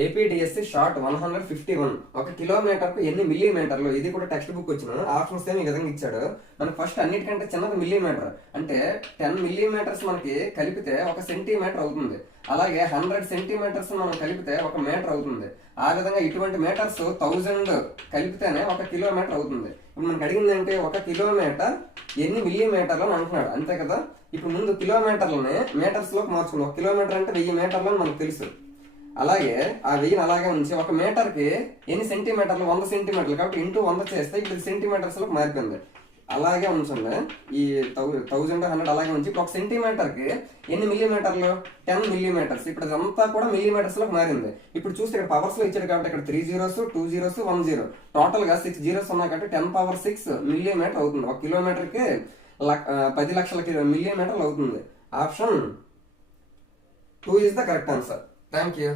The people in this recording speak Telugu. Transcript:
ఏపీడిఎస్సి షార్ట్ 151 ఒక కిలోమీటర్ కు ఎన్ని మిల్లీమీటర్లు, ఇది కూడా టెక్స్ట్ బుక్ వచ్చిన ఆప్షన్స్ ఏమి ఈ విధంగా ఇచ్చాడు. మనకి ఫస్ట్ అన్నిటికంటే చిన్నది మిల్లీమీటర్, అంటే 10 మిల్లీమీటర్స్ మనకి కలిపితే ఒక సెంటీమీటర్ అవుతుంది. అలాగే 100 సెంటీమీటర్స్ మనం కలిపితే ఒక మీటర్ అవుతుంది. ఆ విధంగా ఇటువంటి మీటర్స్ 1000 కలిపితేనే ఒక కిలోమీటర్ అవుతుంది. ఇప్పుడు మనకి అడిగింది అంటే ఒక కిలోమీటర్ ఎన్ని మిల్లీమీటర్లు అని అంటున్నాడు, అంతే కదా. ఇప్పుడు ముందు కిలోమీటర్లని మీటర్స్ లోకి మార్చుకుందాం. ఒక కిలోమీటర్ అంటే 1000 మీటర్లు అని మనకు తెలుసు. అలాగే ఆ 1000 అలాగే ఉంచి ఒక మీటర్ కి ఎన్ని సెంటీమీటర్లు, 100 సెంటీమీటర్లు, కాబట్టి ఇంటూ 100 చేస్తే ఇప్పుడు సెంటీమీటర్స్ లోకి మారిపోయింది. అలాగే ఉంచండి. ఈ 1100 అలాగే ఉంచి ఇప్పుడు ఒక సెంటీమీటర్ కి ఎన్ని మిల్లీమీటర్లు, 10 మిల్లీమీటర్స్. ఇప్పుడు అదంతా కూడా మిల్లీమీటర్స్ లోకి మారింది. ఇప్పుడు చూస్తే ఇక్కడ పవర్స్ లో ఇచ్చాడు కాబట్టి ఇక్కడ 3 zeros 2 zeros 1 0 టోటల్ గా 6 zeros ఉన్నాయి కాబట్టి 10⁶ మిల్లీమీటర్ అవుతుంది. ఒక కిలోమీటర్ కి 10 లక్షల మిల్లీమీటర్లు అవుతుంది. Option 2 is the correct answer. Thank you.